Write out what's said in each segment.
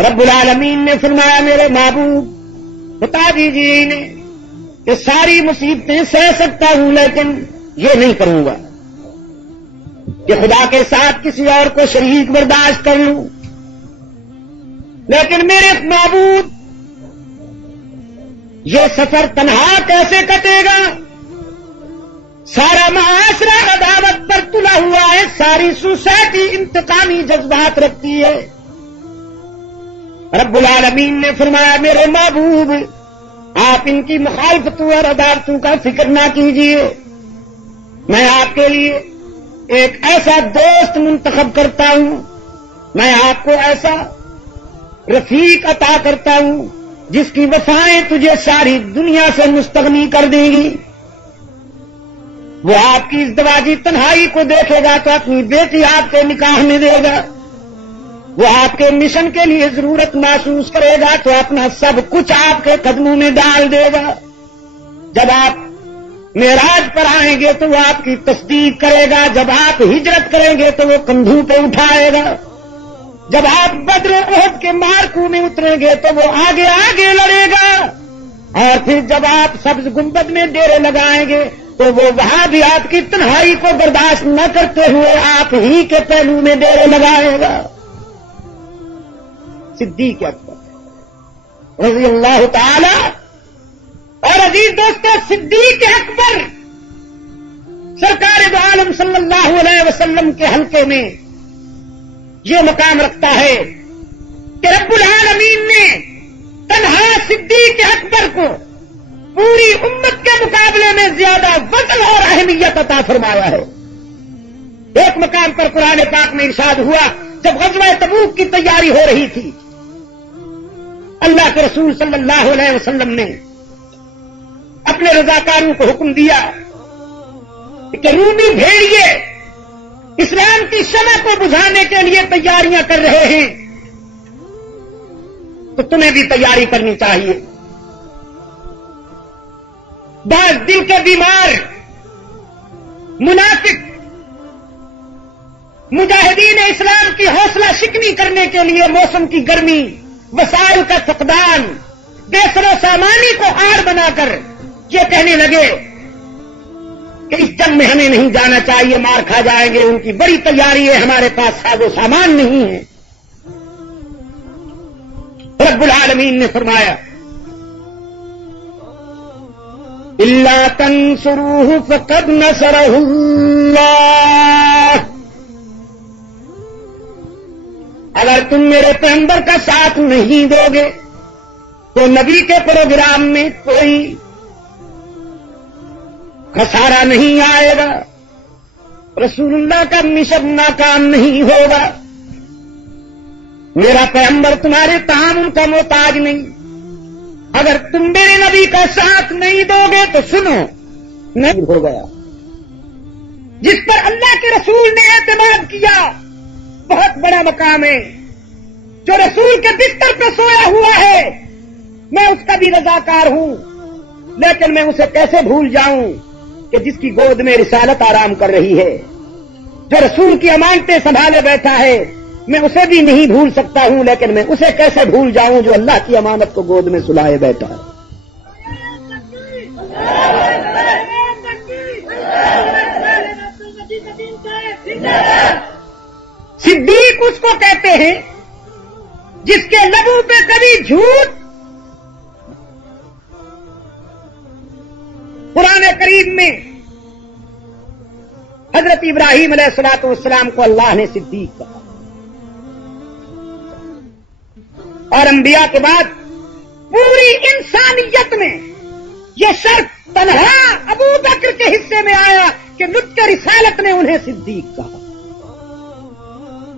رب العالمین نے فرمایا میرے معبود بتا دیجیے انہیں کہ ساری مصیبتیں سہ سکتا ہوں لیکن یہ نہیں کروں گا کہ خدا کے ساتھ کسی اور کو شریک برداشت کر لوں. لیکن میرے معبود یہ سفر تنہا کیسے کٹے گا؟ سارا معاشرہ عداوت پر تلا ہوا ہے، ساری سوسائٹی انتقامی جذبات رکھتی ہے. رب العالمین نے فرمایا میرے محبوب آپ ان کی مخالفتوں اور عداوتوں کا فکر نہ کیجیے، میں آپ کے لیے ایک ایسا دوست منتخب کرتا ہوں، میں آپ کو ایسا رفیق عطا کرتا ہوں جس کی وفائیں تجھے ساری دنیا سے مستغنی کر دیں گی. وہ آپ کی ازدواجی تنہائی کو دیکھے گا تو اپنی بیٹی آپ کے نکاح میں دے گا، وہ آپ کے مشن کے لیے ضرورت محسوس کرے گا تو اپنا سب کچھ آپ کے قدموں میں ڈال دے گا. جب آپ معراج پر آئیں گے تو وہ آپ کی تصدیق کرے گا، جب آپ ہجرت کریں گے تو وہ کندھوں پہ اٹھائے گا، جب آپ بدر احد کے مارکوں میں اتریں گے تو وہ آگے آگے لڑے گا، اور پھر جب آپ سبز گنبد میں ڈیرے لگائیں گے تو وہ وہاں بھی آپ کی تنہائی کو برداشت نہ کرتے ہوئے آپ ہی کے پہلو میں ڈیرے لگائے گا. صدیق اکبر رضی اللہ تعالی. اور عزیز دوستو صدیق اکبر سرکار دو عالم صلی اللہ علیہ وسلم کے حلقے میں یہ مقام رکھتا ہے کہ رب العالمین نے تنہا صدیق اکبر کو پوری امت کے مقابلے میں زیادہ وزن اور اہمیت عطا فرمایا ہے. ایک مقام پر قرآن پاک میں ارشاد ہوا جب غزوہ تبوک کی تیاری ہو رہی تھی، اللہ کے رسول صلی اللہ علیہ وسلم نے اپنے رضاکاروں کو حکم دیا کہ رومی بھیڑیے اسلام کی شمع کو بجھانے کے لیے تیاریاں کر رہے ہیں تو تمہیں بھی تیاری کرنی چاہیے. بعض دل کے بیمار منافق مجاہدین اسلام کی حوصلہ شکنی کرنے کے لیے موسم کی گرمی، وسائل کا فقدان، بے سر و سامانی کو آڑ بنا کر یہ کہنے لگے کہ اس جنگ میں ہمیں نہیں جانا چاہیے، مار کھا جائیں گے، ان کی بڑی تیاری ہے، ہمارے پاس ساز و سامان نہیں ہے. رب العالمین نے فرمایا الا تنصروه فقد نصره اللہ، اگر تم میرے پیغمبر کا ساتھ نہیں دو گے تو نبی کے پروگرام میں کوئی خسارہ نہیں آئے گا، رسول اللہ کا مشن ناکام نہیں ہوگا. میرا پیغمبر تمہارے تعاون کا محتاج نہیں، اگر تم میرے نبی کا ساتھ نہیں دو گے تو سنو نہیں ہو گیا. جس پر اللہ کے رسول نے اعتماد کیا بہت بڑا مقام ہے. جو رسول کے بستر پہ سویا ہوا ہے میں اس کا بھی رضاکار ہوں، لیکن میں اسے کیسے بھول جاؤں کہ جس کی گود میں رسالت آرام کر رہی ہے، جو رسول کی امانتیں سنبھالے بیٹھا ہے میں اسے بھی نہیں بھول سکتا ہوں، لیکن میں اسے کیسے بھول جاؤں جو اللہ کی امانت کو گود میں سلائے بیٹھا ہے. صدیق اس کو کہتے ہیں جس کے لبوں پہ کبھی جھوٹ. قرآن کریم میں حضرت ابراہیم علیہ الصلوۃ والسلام کو اللہ نے صدیق کہا، اور انبیاء کے بعد پوری انسانیت میں یہ شرط تنہا ابو بکر کے حصے میں آیا کہ نطق رسالت نے انہیں صدیق کہا.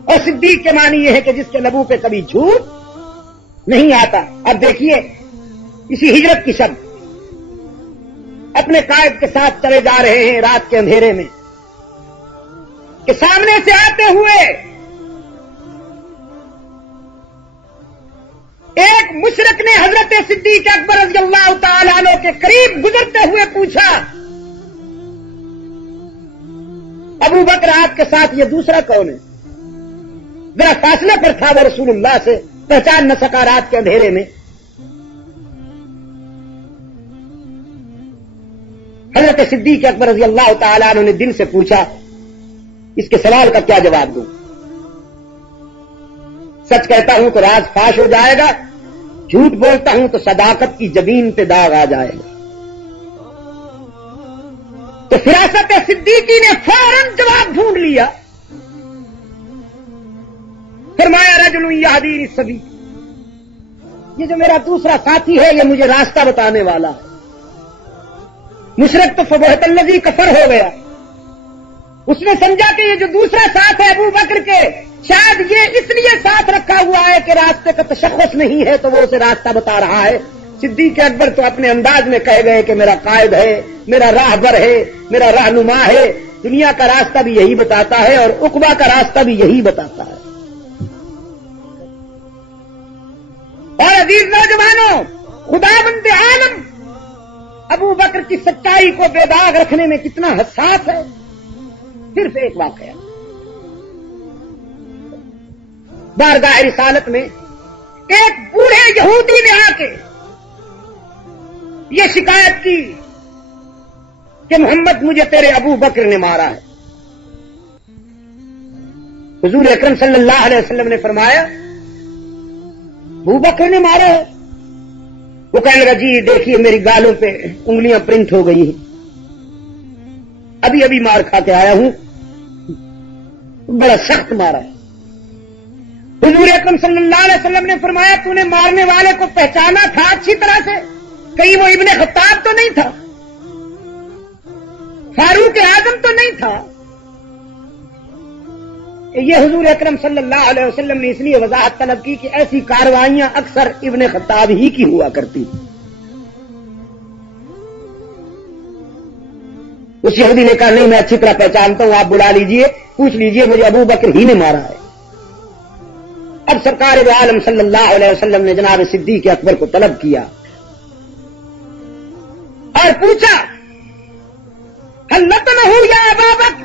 اور صدیق کے معنی یہ ہے کہ جس کے لبوں پہ کبھی جھوٹ نہیں آتا. اب دیکھیے اسی ہجرت کی شب اپنے قائد کے ساتھ چلے جا رہے ہیں رات کے اندھیرے میں کہ سامنے سے آتے ہوئے ایک مشرک نے حضرت صدیق اکبر رضی اللہ تعالی عنہ کے قریب گزرتے ہوئے پوچھا ابو بکر آپ کے ساتھ یہ دوسرا کون ہے؟ ذرا فاصلے پر تھا وہ رسول اللہ سے پہچان نہ سکا رات کے اندھیرے میں. حضرت صدیق اکبر رضی اللہ تعالیٰ عنہ نے دل سے پوچھا اس کے سوال کا کیا جواب دوں. سچ کہتا ہوں تو راز فاش ہو جائے گا، جھوٹ بولتا ہوں تو صداقت کی جبین پہ داغ آ جائے گا. تو فراست صدیقی نے فوراً جواب ڈھونڈ لیا. فرمایا رجل یہدی للسبیل، یہ جو میرا دوسرا ساتھی ہے یہ مجھے راستہ بتانے والا ہے. مشرک تو فبہت الذی کفر ہو گیا. اس نے سمجھا کہ یہ جو دوسرا ساتھ ہے ابو بکر کے، شاید یہ اس لیے ساتھ رکھا ہوا ہے کہ راستے کا تشخص نہیں ہے تو وہ اسے راستہ بتا رہا ہے. صدیق اکبر تو اپنے انداز میں کہہ گئے کہ میرا قائد ہے، میرا راہبر ہے، میرا رہنما ہے، دنیا کا راستہ بھی یہی بتاتا ہے اور عقبہ کا راستہ بھی یہی بتاتا ہے. اور عزیز نوجوانوں، خداوند عالم ابو بکر کی سچائی کو بے داغ رکھنے میں کتنا حساس ہے. صرف ایک واقعہ، بارگاہ رسالت میں ایک بوڑھے یہودی نے آ کے یہ شکایت کی کہ محمد مجھے تیرے ابو بکر نے مارا ہے. حضور اکرم صلی اللہ علیہ وسلم نے فرمایا ابو بکر نے مارا ہے؟ وہ کہنے لگا جی دیکھیے میری گالوں پہ انگلیاں پرنٹ ہو گئی ہیں، ابھی ابھی مار کھا کے آیا ہوں، بڑا سخت مارا ہے. حضور اکرم صلی اللہ علیہ وسلم نے فرمایا تو نے مارنے والے کو پہچانا تھا اچھی طرح سے؟ کہیں وہ ابن خطاب تو نہیں تھا، فاروق اعظم تو نہیں تھا؟ یہ حضور اکرم صلی اللہ علیہ وسلم نے اس لیے وضاحت طلب کی کہ ایسی کارروائیاں اکثر ابن خطاب ہی کی ہوا کرتی. اس یہودی نے کہا نہیں میں اچھی طرح پہچانتا ہوں، آپ بلا لیجئے، پوچھ لیجئے مجھے ابو بکر ہی نے مارا ہے. اب سرکار عالم صلی اللہ علیہ وسلم نے جناب صدیق اکبر کو طلب کیا اور پوچھا هل لطمه یا ابا بکر،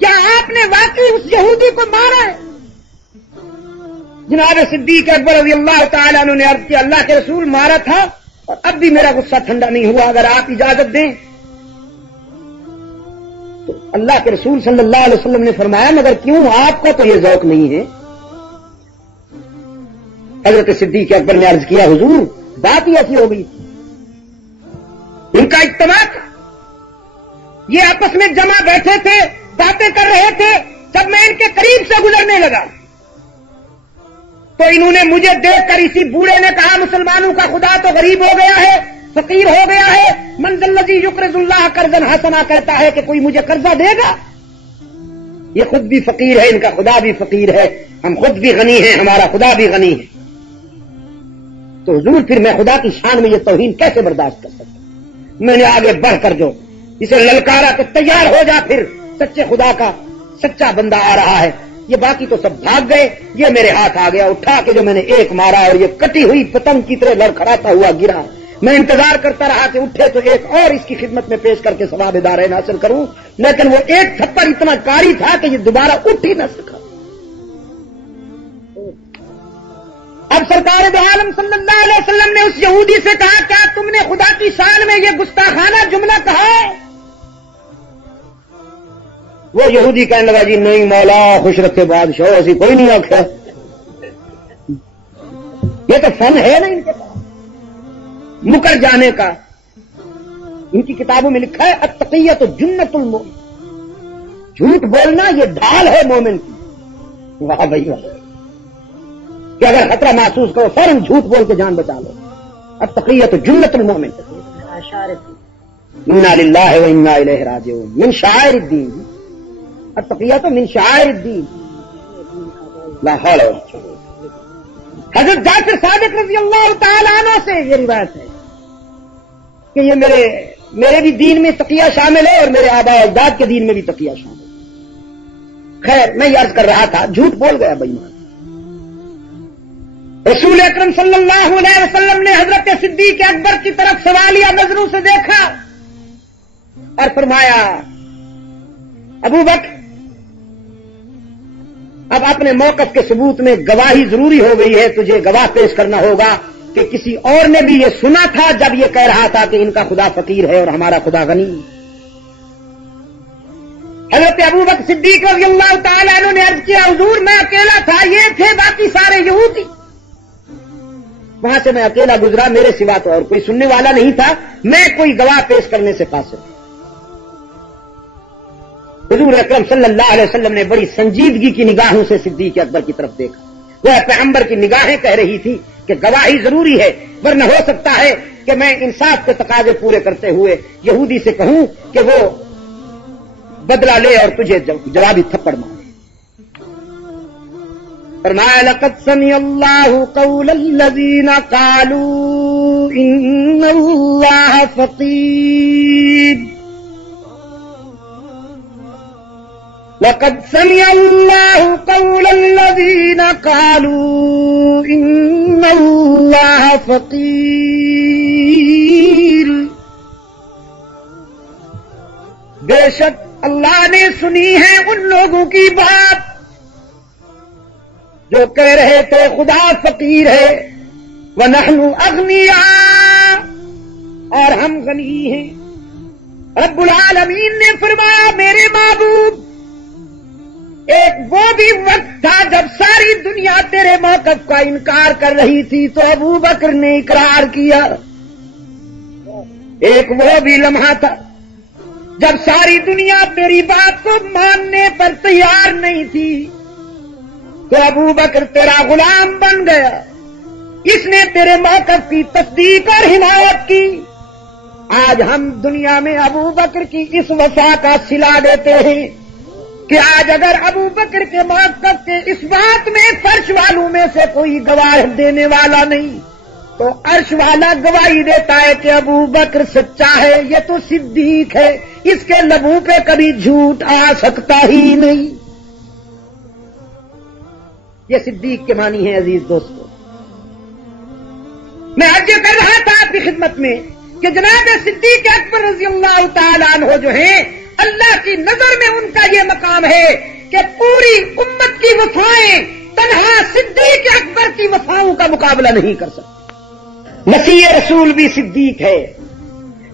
کیا آپ نے واقعی اس یہودی کو مارا ہے؟ جناب صدیق اکبر رضی اللہ تعالیٰ عنہ نے عرض کیا اللہ کے رسول مارا تھا اور اب بھی میرا غصہ ٹھنڈا نہیں ہوا، اگر آپ اجازت دیں. تو اللہ کے رسول صلی اللہ علیہ وسلم نے فرمایا مگر کیوں، آپ کو تو یہ ذوق نہیں ہے. حضرت صدیق اکبر نے عرض کیا حضور بات ہی ایسی ہو گئی، ان کا اجتماع تھا، یہ آپس میں جمع بیٹھے تھے، باتیں کر رہے تھے. جب میں ان کے قریب سے گزرنے لگا تو انہوں نے مجھے دیکھ کر اسی بوڑھے نے کہا مسلمانوں کا خدا تو غریب ہو گیا ہے، فقیر ہو گیا ہے، من ذا الذی یقرض اللہ قرضا حسنا کہتا ہے کہ کوئی مجھے قرضہ دے گا. یہ خود بھی فقیر ہے، ان کا خدا بھی فقیر ہے، ہم خود بھی غنی ہیں، ہمارا خدا بھی غنی ہے. تو حضور پھر میں خدا کی شان میں یہ توہین کیسے برداشت کر سکتا؟ میں نے آگے بڑھ کر جو اسے للکارا کہ تیار ہو جا، پھر سچے خدا کا سچا بندہ آ رہا ہے. یہ باقی تو سب بھاگ گئے، یہ میرے ہاتھ آ گیا، اٹھا کے جو میں نے ایک مارا اور یہ کٹی ہوئی پتنگ کی طرح لڑکھڑاتا ہوا گرا. میں انتظار کرتا رہا کہ اٹھے تو ایک اور اس کی خدمت میں پیش کر کے ثواب دارین حاصل کروں، لیکن وہ ایک تھپڑ اتنا کاری تھا کہ یہ دوبارہ اٹھ ہی نہ سکا. اب سرکار دو عالم صلی اللہ علیہ وسلم نے اس یہودی سے کہا کیا تم نے خدا کی شان میں یہ گستاخانہ جملہ کہا ہے؟ وہ یہودی کہنے لگا جی نہیں مولا خوش رکھے بادشاہ ایسی کوئی نہیں آخر، یہ تو فن ہے نا ان کے پاس مکر جانے کا. ان کی کتابوں میں لکھا ہے التقیۃ جنۃ المؤمن، جھوٹ بولنا یہ ڈھال ہے مومن کی. واہ بھائی واہ، کہ اگر خطرہ محسوس کرو فوراً جھوٹ بول کے جان بچا لو. التقیۃ جنۃ المؤمن، انا للہ و انا الیہ راجعون، من شعائر الدین. التقیۃ من شعائر الدین. لا حول ولا قوة. حضرت جعفر صادق رضی اللہ تعالی عنہ سے یہ روایت ہے کہ یہ میرے بھی دین میں تقیہ شامل ہے اور میرے آباء و اجداد کے دین میں بھی تقیہ شامل ہے. خیر میں یہ عرض کر رہا تھا جھوٹ بول گیا بے ایمان. رسول اکرم صلی اللہ علیہ وسلم نے حضرت صدیق اکبر کی طرف سوالیہ نظروں سے دیکھا اور فرمایا ابو بکر اب اپنے موقف کے ثبوت میں گواہی ضروری ہو گئی ہے، تجھے گواہ پیش کرنا ہوگا کہ کسی اور نے بھی یہ سنا تھا جب یہ کہہ رہا تھا کہ ان کا خدا فقیر ہے اور ہمارا خدا غنی۔ حضرت ابوبکر صدیق رضی اللہ تعالیٰ عنہ نے عرض کیا حضور میں اکیلا تھا، یہ تھے باقی سارے یہودی، وہاں سے میں اکیلا گزرا، میرے سوا تو اور کوئی سننے والا نہیں تھا، میں کوئی گواہ پیش کرنے سے قاصر۔ حضور اکرم صلی اللہ علیہ وسلم نے بڑی سنجیدگی کی نگاہوں سے صدیق اکبر کی طرف دیکھا، وہ پیغمبر کی نگاہیں کہہ رہی تھی کہ گواہی ضروری ہے، ورنہ ہو سکتا ہے کہ میں انصاف کے تقاضے پورے کرتے ہوئے یہودی سے کہوں کہ وہ بدلہ لے اور تجھے جوابی تھپڑ مارے۔ فرمایا لقد سمع اللہ قول الذین قالوا ان اللہ فقیر، لقد سمع اللہ قول الذین قالوا ان اللہ فقیر، بے شک اللہ نے سنی ہے ان لوگوں کی بات جو کہہ رہے تھے خدا فقیر ہے، وَنَحْنُ أَغْنِيَاءُ، اور ہم غنی ہیں۔ رب العالمین نے فرمایا میرے معبود، ایک وہ بھی وقت تھا جب ساری دنیا تیرے موقف کا انکار کر رہی تھی تو ابو بکر نے اقرار کیا، ایک وہ بھی لمحہ تھا جب ساری دنیا تیری بات کو ماننے پر تیار نہیں تھی تو ابو بکر تیرا غلام بن گیا، اس نے تیرے موقف کی تصدیق اور حمایت کی۔ آج ہم دنیا میں ابو بکر کی اس وفا کا صلہ دیتے ہیں کہ آج اگر ابو بکر کے موقف کے اس بات میں فرش والوں میں سے کوئی گواہ دینے والا نہیں تو عرش والا گواہی دیتا ہے کہ ابو بکر سچا ہے، یہ تو صدیق ہے، اس کے لبوں پہ کبھی جھوٹ آ سکتا ہی نہیں۔ یہ صدیق کے معنی ہے عزیز دوستو۔ میں عرض کر رہا تھا آپ کی خدمت میں کہ جناب صدیق اکبر رضی اللہ تعالیٰ عنہ جو ہیں اللہ کی نظر میں ان کا یہ مقام ہے کہ پوری امت کی وفائیں تنہا صدیق اکبر کی وفاؤں کا مقابلہ نہیں کر سکتی۔ مسیح رسول بھی صدیق ہے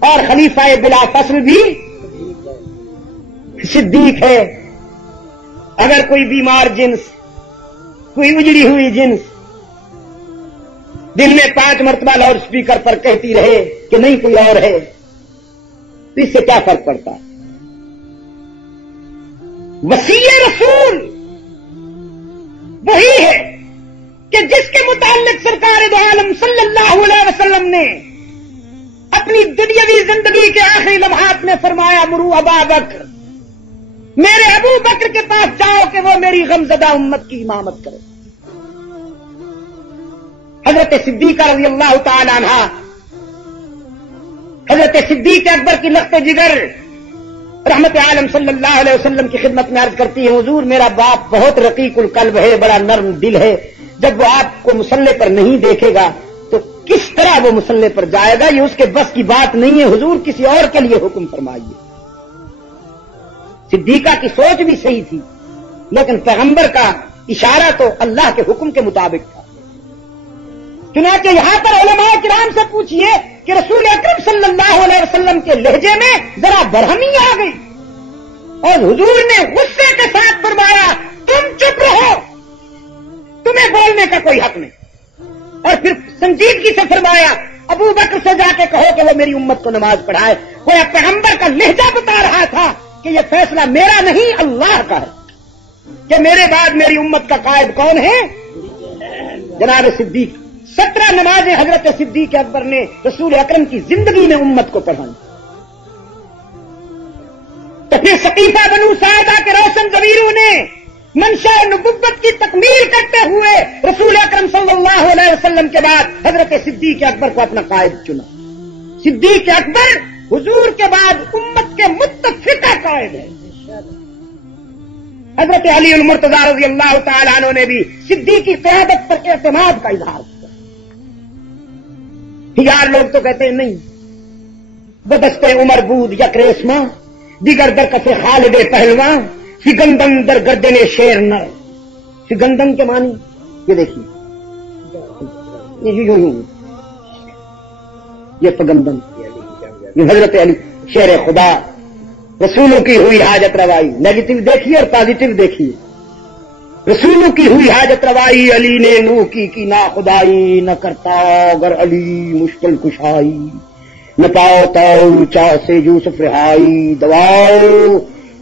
اور خلیفہ بلا فصل بھی صدیق ہے۔ اگر کوئی بیمار جنس، کوئی اجڑی ہوئی جنس دن میں 5 مرتبہ لاؤڈ اسپیکر پر کہتی رہے کہ نہیں کوئی اور ہے تو اس سے کیا فرق پڑتا؟ مسیح رسول وہی ہے کہ جس کے متعلق سرکار دو عالم صلی اللہ علیہ وسلم نے اپنی دنیاوی زندگی کے آخری لمحات میں فرمایا مرو ابا بکر، میرے ابو بکر کے پاس جاؤ کہ وہ میری غمزدہ امت کی امامت کرے۔ حضرت صدیقہ رضی اللہ تعالی عنہ حضرت صدیق اکبر کی لخت جگر رحمت عالم صلی اللہ علیہ وسلم کی خدمت میں عرض کرتی ہے حضور میرا باپ بہت رقیق القلب ہے، بڑا نرم دل ہے، جب وہ آپ کو مصلے پر نہیں دیکھے گا تو کس طرح وہ مصلے پر جائے گا، یہ اس کے بس کی بات نہیں ہے، حضور کسی اور کے لیے حکم فرمائیے۔ صدیقہ کی سوچ بھی صحیح تھی لیکن پیغمبر کا اشارہ تو اللہ کے حکم کے مطابق تھا۔ چنانچہ یہاں پر علماء کرام سے پوچھئے کہ رسول اکرم صلی اللہ علیہ وسلم کے لہجے میں ذرا برہمی آ گئی اور حضور نے غصے کے ساتھ فرمایا تم چپ رہو، تمہیں بولنے کا کوئی حق نہیں، اور پھر سنجیدگی سے فرمایا ابو بکر سے جا کے کہو کہ وہ میری امت کو نماز پڑھائے۔ وہ پیغمبر کا لہجہ بتا رہا تھا کہ یہ فیصلہ میرا نہیں اللہ کا ہے کہ میرے بعد میری امت کا قائد کون ہے؟ جناب صدیق۔ 17 نمازیں حضرت صدیق اکبر نے رسول اکرم کی زندگی میں امت کو پڑھائی۔ تو پھر ثقیفہ بنو ساعدہ کے روشن ضمیروں نے منشا نبوت کی تکمیل کرتے ہوئے رسول اکرم صلی اللہ علیہ وسلم کے بعد حضرت صدیق اکبر کو اپنا قائد چنا۔ صدیق اکبر حضور کے بعد امت کے متفقہ قائد ہے۔ حضرت علی المرتضی رضی اللہ تعالیٰ عنہ نے بھی صدیق کی قیادت پر اعتماد کا اظہار کیا۔ یار لوگ تو کہتے ہیں نہیں، بدستے عمر بود یک ریسماں، دیگر در کف خالد پہلواں، فگندن در گردن شیر نر۔ گندم کے معنی یہ دیکھیے، یہ پگندم، یہ حضرت علی شیر خدا، رسولوں کی ہوئی حاجت روائی، نیگیٹو دیکھیے اور پازیٹو دیکھیے۔ رسولوں کی ہوئی حاجت روائی، علی نے نوح کی نا خدائی، نہ کرتا اگر علی مشکل کشائی، نہ پاؤ تاؤ چاہ سے یوسف رہائی، دواؤ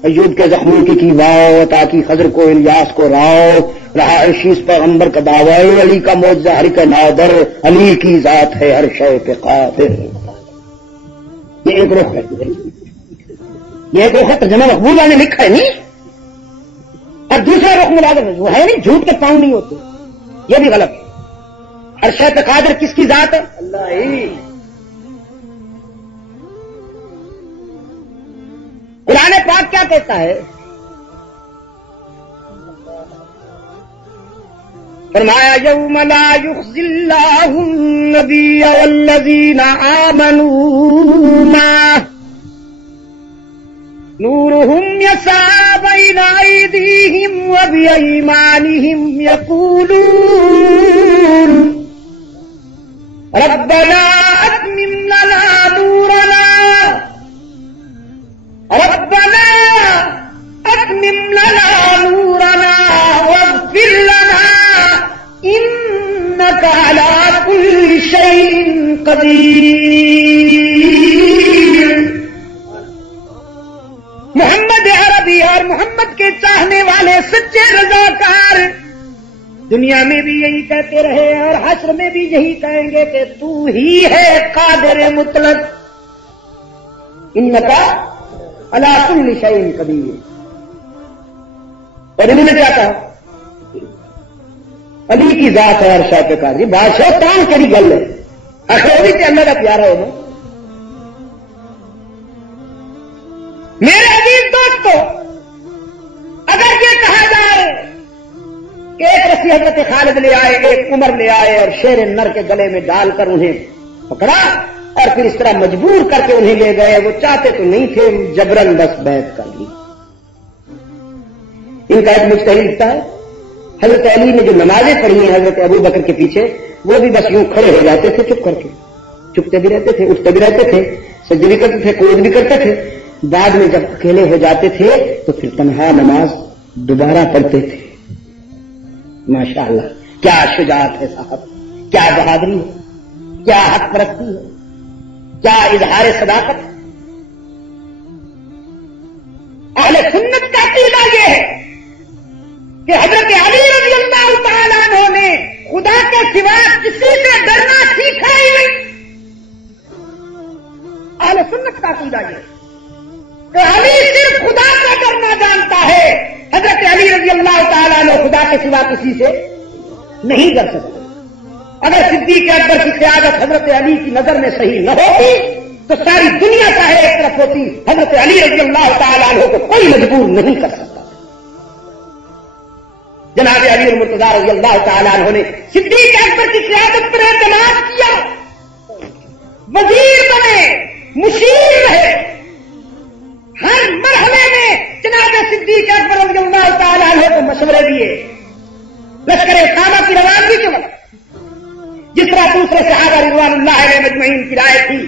ایوب کے زخموں کی واؤ، عطا کی خضر کو الیاس کو راؤ، رہا شیش پیغمبر کا دعوی، علی کا معجزہ ہر کا نادر، علی کی ذات ہے ہر شے پہ قادر۔ یہ ایک رخ ہے، یہ ایک رخ ہے، ترجمہ مقبولہ نے لکھا ہے نہیں، اور دوسرا رخ ملازم ہے، وہ ہے نہیں جھوٹ کے پاؤں نہیں ہوتے، یہ بھی غلط ہے۔ ہر شے پہ قادر کس کی ذات ہے؟ اللہ ہی۔ قرآن پاک کیا کہتا ہے؟ فرمایا یوم لا یخزی اللہ النبی والذین آمنوا معہ نورهم یسعی بین ایدیہم وبایمانہم یقولون ربنا اتمم لنا نورنا ربنا اتمم لنا نورنا واغفر لنا انك على كل شيء قدیر۔ محمد عربی اور محمد کے چاہنے والے سچے رضاکار دنیا میں بھی یہی کہتے رہے اور حشر میں بھی یہی کہیں گے کہ تو ہی ہے قادر مطلق، انک علی کل شیء قدیر۔ اور انہوں نے کیا کہا؟ علی کی ذات ہے ہر شے پہ قادر۔ بادشاہ کون کری گل ہے؟ آخر بھی کہ اللہ کا پیارا ہے نا۔ میرے عزیز دوستو، اگر یہ کہا جائے کہ ایک رسی حضرت خالد لے آئے، ایک عمر لے آئے اور شیر نر کے گلے میں ڈال کر انہیں پکڑا اور پھر اس طرح مجبور کر کے انہیں لے گئے، وہ چاہتے تو نہیں تھے، جبرن بس بیعت کر لی۔ ان کا ایک مجتہد لکھتا ہے حضرت علی نے جو نمازیں پڑھی ہیں حضرت ابو بکر کے پیچھے، وہ بھی بس یوں کھڑے ہو جاتے تھے چپ کر کے، چپتے بھی رہتے تھے، اٹھتے بھی رہتے تھے، سجدے بھی کرتے تھے، قعود بھی کرتے تھے۔ بعد میں جب اکیلے ہو جاتے تھے تو پھر تنہا نماز دوبارہ پڑھتے تھے۔ ماشاءاللہ، کیا شجاعت ہے صاحب، کیا بہادری ہے، کیا حق پرستی ہے، کیا اظہار صداقت۔ اہل سنت کا عقیدہ یہ ہے کہ حضرت علی رضی اللہ تعالیٰ عنہ نے خدا کے سوا کسی سے ڈرنا سیکھا ہی نہیں۔ اہل سنت کا عقیدہ یہ ہے کہ علی صرف خدا کا ڈرنا جانتا ہے، حضرت علی رضی اللہ تعالیٰ عنہ خدا کے سوا کسی سے نہیں ڈر سکتے۔ اگر صدیق اکبر کی قیادت حضرت علی کی نظر میں صحیح نہ ہوتی تو ساری دنیا چاہے ایک طرف ہوتی، حضرت علی رضی اللہ تعالیٰ عنہ کو کوئی مجبور نہیں کر سکتا۔ جناب علی المرتضیٰ رضی اللہ تعالیٰ عنہ نے صدیق اکبر کی قیادت پر اعتماد کیا، وزیر بنے، مشیر رہے، ہر مرحلے میں جناب صدیق اکبر رضی اللہ تعالیٰ عنہ کو مشورے دیے۔ لشکر اسامہ کی روانگی کے وقت جس طرح دوسرے صحابہ رضوان اللہ علیہ مجمعین کی رائے تھی،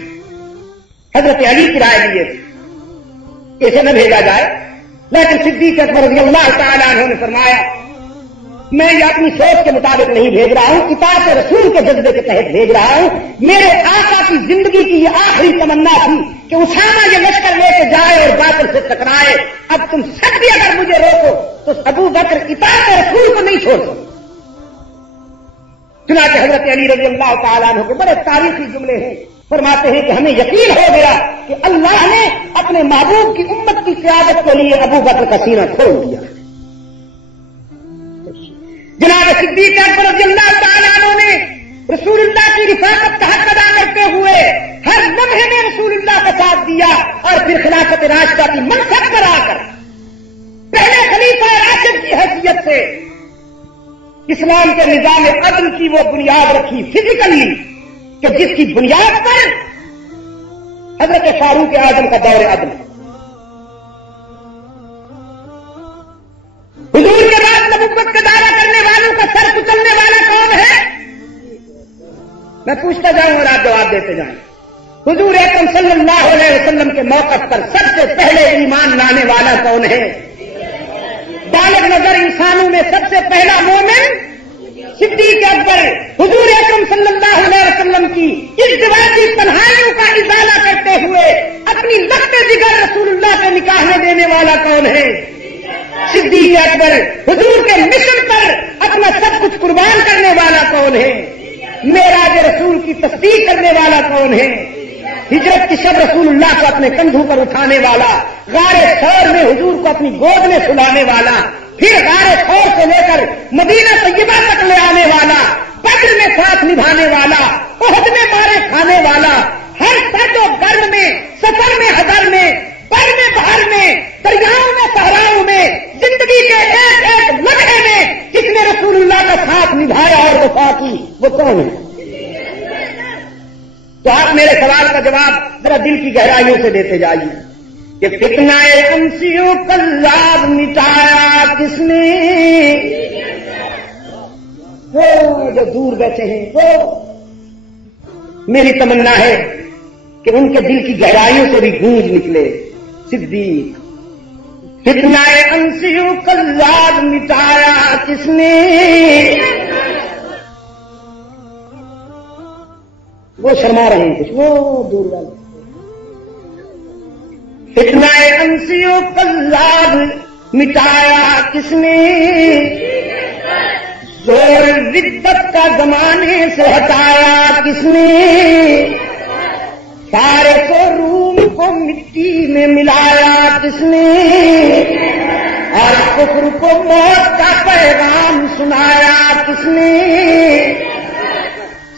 حضرت علی کی رائے دیے کہ اسے نہ بھیجا جائے، لیکن صدیق اکبر رضی اللہ تعالیٰ عنہ نے فرمایا میں یہ اپنی سوچ کے مطابق نہیں بھیج رہا ہوں، اطاعت رسول کے جذبے کے تحت بھیج رہا ہوں۔ میرے آقا کی زندگی کی یہ آخری تمنا تھی کہ اسامہ یہ لشکر لے کے جائے اور باطل سے ٹکرائے۔ اب تم سب بھی اگر مجھے روکو تو ابو بکر اطاعت رسول کو نہیں چھوڑ سکتے۔ چنانچہ حضرت علی رضی اللہ تعالیٰ عنہ کے بڑے تاریخی جملے ہیں، فرماتے ہیں کہ ہمیں یقین ہو گیا کہ اللہ نے اپنے محبوب کی امت کی قیادت کے لیے ابو بکر کا سینہ کھول دیا۔ جناب صدیق اکبر رضی اللہ تعالیٰ عنہ نے رسول اللہ کی رفاقت کا حق ادا کرتے ہوئے ہر لمحے میں رسول اللہ کا ساتھ دیا، اور پھر خلافت راشدہ کی منصب پر آ کر پہلے خلیفہ راشد کی حیثیت سے اسلام کے نظام عدل کی وہ بنیاد رکھی فزیکلی کہ جس کی بنیاد پر حضرت فاروق اعظم کا دور عدل، حضور کے بعد نبوت کا دعویٰ کرنے میں پوچھتا جاؤں اور آپ جواب دیتے جائیں. حضور اکرم صلی اللہ علیہ وسلم کے موقف پر سب سے پہلے ایمان لانے والا کون ہے؟ بالغ نظر انسانوں میں سب سے پہلا مومن صدیق اکبر. حضور اکرم صلی اللہ علیہ وسلم کی ازدواجی تنہائیوں کا ازالہ کرتے ہوئے اپنی لخت جگر رسول اللہ کے نکاح میں دینے والا کون ہے؟ صدیق اکبر. حضور کے مشن پر اپنا سب کچھ قربان کرنے والا کون ہے؟ معراج رسول کی تصدیق کرنے والا کون ہے؟ ہجرت کی شب رسول اللہ کو اپنے کندھوں پر اٹھانے والا، غار ثور میں حضور کو اپنی گود میں سلانے والا، پھر غار ثور سے لے کر مدینہ طیبہ تک لے آنے والا، بدر میں ساتھ نبھانے والا، احد میں مارے کھانے والا، ہر سرد و گرم میں، سفر میں حضر میں، پر میں بہر میں، دریاؤں میں صحراؤں میں، زندگی کے ایک ایک لمحے میں جس نے رسول اللہ کا ساتھ نبھایا اور وفا کی، وہ کون ہے؟ تو آپ میرے سوال کا جواب ذرا دل کی گہرائیوں سے دیتے جائیے کہ فتنہ انسیوں کذاب مٹایا کس نے؟ وہ جو دور بیٹھے ہیں وہ میری تمنا ہے کہ ان کے دل کی گہرائیوں سے بھی گونج نکلے. صدیق. فتنہ انسیوں کذاب مٹایا کس نے؟ وہ شرما رہے ہیں کچھ، وہ دور والے. فتنہ انسیوں کذاب مٹایا کس نے؟ زور ردت کا زمانے سے ہٹایا کس نے؟ فارس و روم کو مٹی میں ملایا کس نے؟ اور کفر کو موت کا پیغام سنایا کس نے؟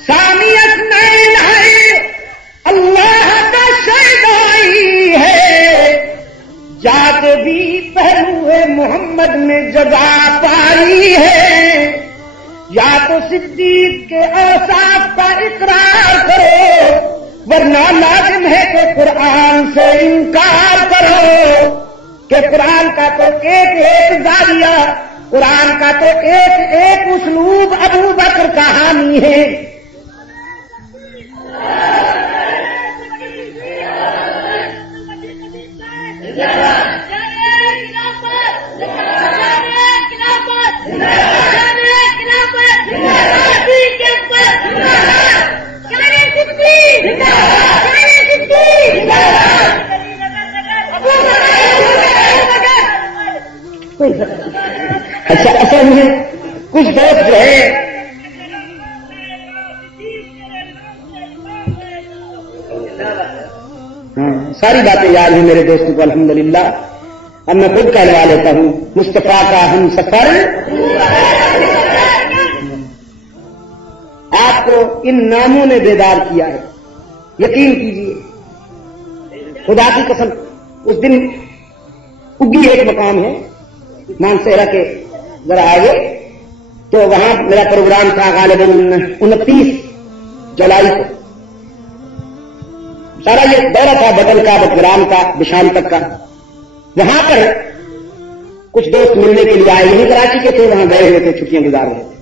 سامیت نین ہے اللہ کا شہدائی ہے، جات بھی پہلو محمد نے جگہ پائی ہے. یا تو صدیق کے اوصاف کا اقرار کرو ورنہ لازم ہے کہ قرآن سے انکار کرو کہ قرآن کا تو ایک ایک زاویہ، قرآن کا تو ایک ایک اسلوب ابو بکر کا حامی ہے. اچھا اصل میں کچھ دوست جو ہے ساری باتیں یاد ہیں میرے دوستوں کو الحمدللہ. اب میں خود کہلوا لیتا ہوں مصطفیٰ کا ہم سفر. آپ کو ان ناموں نے بیدار کیا ہے، یقین کیجیے خدا کی قسم. اس دن اگی ایک مقام ہے مانسہرہ کے ذرا آگے، تو وہاں میرا پروگرام تھا غالباً 29 جولائی کو. سارا یہ دورہ تھا بدل کا، بٹگرام کا، بشام تک کا. وہاں پر کچھ دوست ملنے کے لیے آئے، یہیں کراچی کے تھے، وہاں گئے ہوئے تھے، چھٹیاں گزار رہے تھے.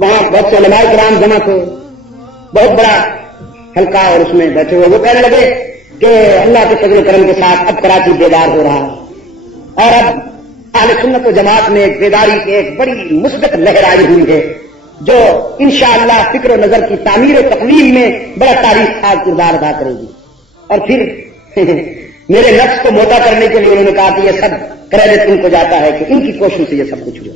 وہاں بہت سے علماء کرام جمع تھے، بہت بڑا حلقہ، اور اس میں بیٹھے ہوئے وہ کہنے لگے کہ اللہ کے فضل و کرم کے ساتھ اب کراچی بیدار ہو رہا ہے، اور اب اہل سنت و جماعت میں ایک بیداری کی ایک بڑی مثبت لہر آئی ہوئی ہے جو انشاءاللہ فکر و نظر کی تعمیر و تقویم میں بڑا تاریخ ساز کردار ادا کرے گی. اور پھر میرے لفظ کو موٹا کرنے کے لیے انہوں نے کہا کہ یہ سب کریڈٹ ان کو جاتا ہے کہ ان کی کوشش سے یہ سب کچھ ہوا.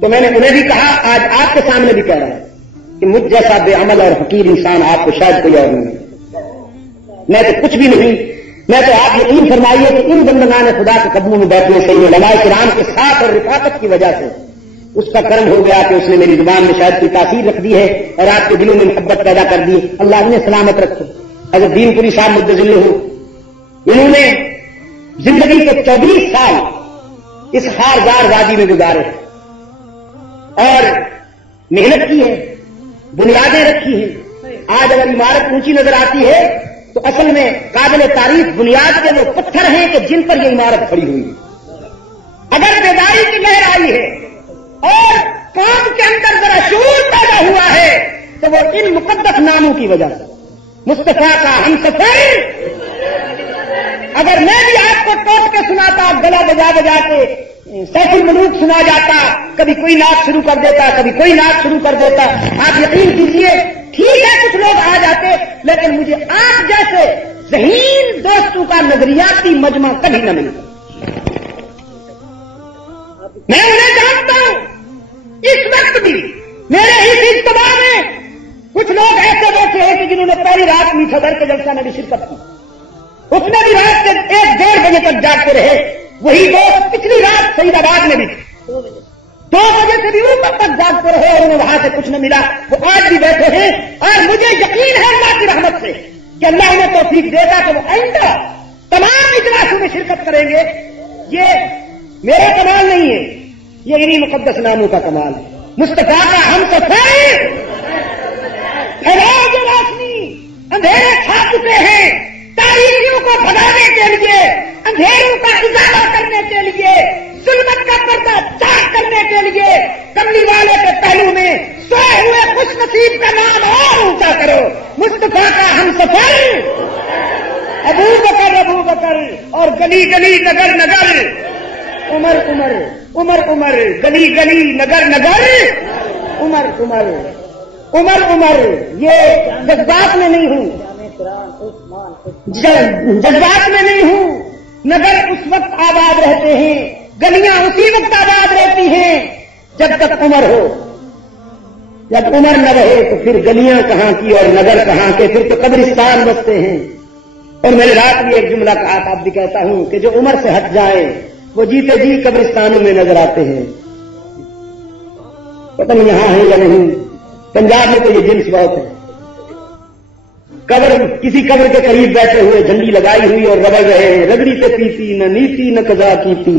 تو میں نے انہیں بھی کہا، آج آپ کے سامنے بھی کہہ رہا ہے کہ مجھ جیسا بے عمل اور حقیر انسان آپ کو شاید کوئی اور نہیں. میں تو کچھ بھی نہیں، میں تو آپ یقین فرمائیے کہ ان بندگان خدا کے قدموں میں بیٹھنے سے علماء کرام کے ساتھ اور رفاقت کی وجہ سے اس کا کرم ہو گیا کہ اس نے میری زبان میں شاید کوئی تاثیر رکھ دی ہے اور آپ کے دلوں میں محبت پیدا کر دی. اللہ انہیں سلامت رکھے. حضرت دین پوری صاحب مدذل ہو، انہوں نے زندگی کے 24 سال اس خارزار وادی میں گزارے اور محنت کی ہے، بنیادیں رکھی ہیں. آج اگر عمارت اونچی نظر آتی ہے تو اصل میں قابل تعریف بنیاد کے وہ پتھر ہیں کہ جن پر یہ عمارت کھڑی ہوئی ہے. اگر بیداری کی لہر آئی ہے اور قوم کے اندر ذرا شعور پیدا ہوا ہے تو وہ ان مقدس ناموں کی وجہ سے مصطفیٰ کا ہم سفر. اگر میں بھی آپ کو ٹوٹ کے سناتا، گلا بجا بجا کے سیف الملوک سنا جاتا، کبھی کوئی نعت شروع کر دیتا، کبھی کوئی نعت شروع کر دیتا، آپ یقین کیجیے ٹھیک ہے کچھ لوگ آ جاتے، لیکن مجھے آپ جیسے ذہین دوستوں کا نظریاتی مجمع کبھی نہ ملتا. میں انہیں جانتا ہوں. اس وقت بھی میرے اس اجتماع میں کچھ لوگ ایسے بیٹھے ہیں کہ جنہوں نے پہلی رات میٹھا در کے جلسہ میں بھی شرکت کی، اس میں بھی رات کے 1-1:30 بجے تک جاگتے رہے. وہی دوست پچھلی رات سعید آباد میں بھی 2 بجے سے بھی اوپر تک جاگتے رہے اور انہیں وہاں سے کچھ نہ ملا. وہ آج بھی بیٹھے ہیں اور مجھے یقین ہے اللہ کی رحمت سے کہ اللہ انہیں توفیق دے گا کہ وہ آئندہ تمام اجلاسوں میں شرکت کریں گے. یہ میرا کمال نہیں ہے، یہ انہی مقدس ناموں کا کمال ہے. مصطفیٰ کا ہم سفر جو روشنی اندھیرے چھا چکے ہیں، تاریخیوں کو بھگانے کے لیے، اندھیروں کا اضافہ کرنے کے لیے، ظلمت کا پردہ چاک کرنے کے لیے، کملی والے کے پہلو میں سوئے ہوئے خوش نصیب کا نام اور اونچا کرو. مصطفیٰ کا ہم سفر ابو بکر اور گلی گلی نگر نگر، عمر عمر عمر عمر، گلی گلی نگر نگر، عمر عمر عمر عمر. یہ جذبات میں نہیں ہوں، جذبات میں نہیں ہوں. نگر اس وقت آباد رہتے ہیں، گلیاں اسی وقت آباد رہتی ہیں جب تک عمر ہو. جب عمر نہ رہے تو پھر گلیاں کہاں کی اور نگر کہاں کے، پھر تو قبرستان بستے ہیں. اور میں نے رات بھی ایک جملہ کہا تھا، اب بھی کہتا ہوں کہ جو عمر سے ہٹ جائیں وہ جیتے جی قبرستانوں میں نظر آتے ہیں. پتہ نہیں یہاں ہے یا نہیں، پنجاب میں تو یہ جنس بہت ہے. قبر کسی قبر کے قریب بیٹھے ہوئے، جھنڈی لگائی ہوئی اور رگڑ رہے ہیں، رگڑی سے پیتی نہ نیتی نہ قضا کیتی.